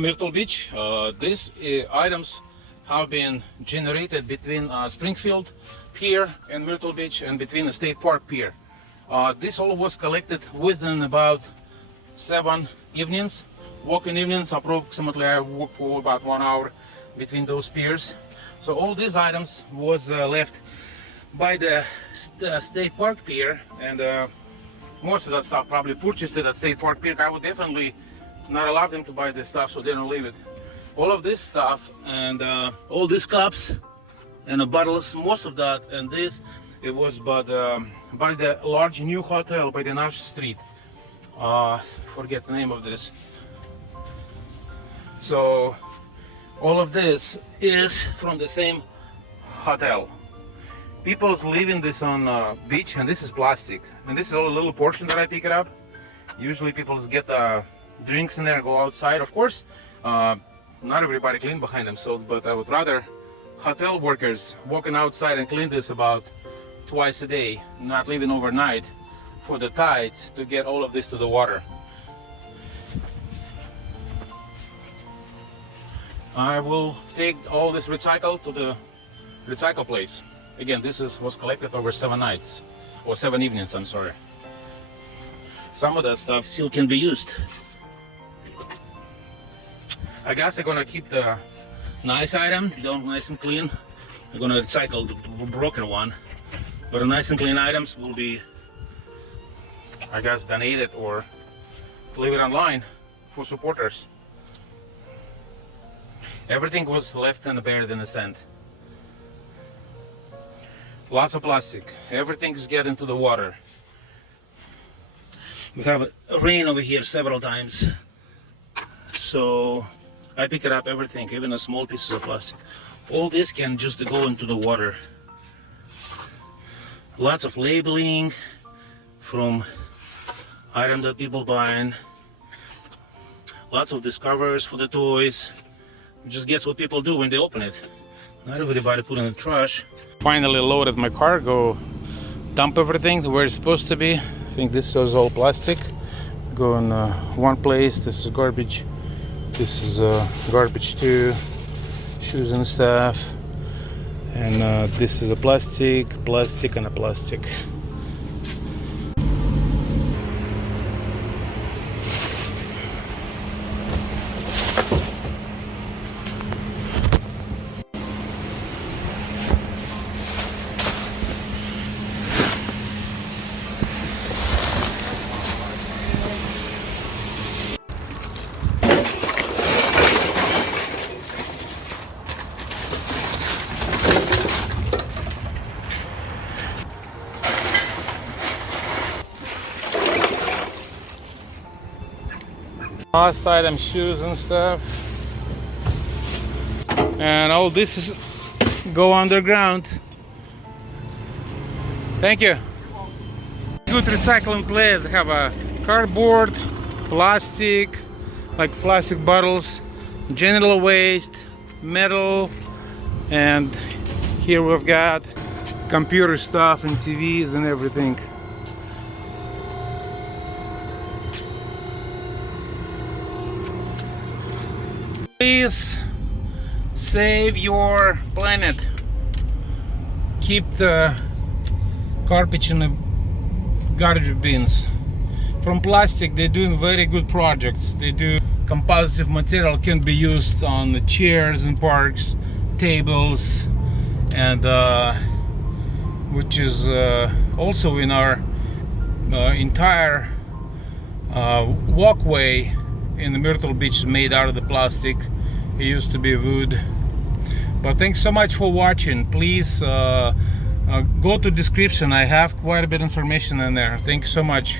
Myrtle Beach. These items have been generated between Springfield Pier and Myrtle Beach, and between the State Park Pier. This all was collected within about 7 evenings, walking evenings. Approximately I walked for about 1 hour between those piers. So all these items was left by the State Park Pier, and most of that stuff probably purchased it at State Park Pier. I would definitely not allow them to buy this stuff, so they don't leave it. All of this stuff and all these cups and the bottles, most of that, and this, it was by the large new hotel by the Nash Street. Forget the name of this. So all of this is from the same hotel. People's leaving this on beach, and this is plastic, and this is a little portion that I pick it up. Usually people get drinks in there and go outside. Of course, not everybody clean behind themselves, but I would rather hotel workers walking outside and clean this about twice a day, not leaving overnight for the tides to get all of this to the water. I will take all this recycle to the recycle place. Again, this was collected over 7 nights, or 7 evenings, I'm sorry. Some of that stuff still can be used. I guess I'm gonna keep the nice item, nice and clean. I'm gonna recycle the broken one, but the nice and clean items will be, I guess, donated or leave it online for supporters. Everything was left and buried in the sand. Lots of plastic. Everything is getting to the water. We have rain over here several times, so I pick it up, everything, even the small pieces of plastic. All this can just go into the water. Lots of labeling from items that people buying. Lots of these covers for the toys. Just guess what people do when they open it. Not everybody put in the trash. Finally loaded my cargo. Dump everything where it's supposed to be. I think this is all plastic. Go in one place. This is garbage. This is garbage too, shoes and stuff, and this is a plastic, and a plastic. Last item, shoes and stuff, and all this is go underground. Thank you. Good recycling place. They have a cardboard, plastic, like plastic bottles, general waste, metal, and here we've got computer stuff and TVs and everything. Please save your planet. Keep the garbage in the garbage bins. From plastic, they're doing very good projects. They do composite material, can be used on the chairs in parks, tables, and which is also in our entire walkway in the Myrtle Beach made out of the plastic. It used to be wood. But thanks so much for watching. Please go to description. I have quite a bit of information in there. Thanks so much.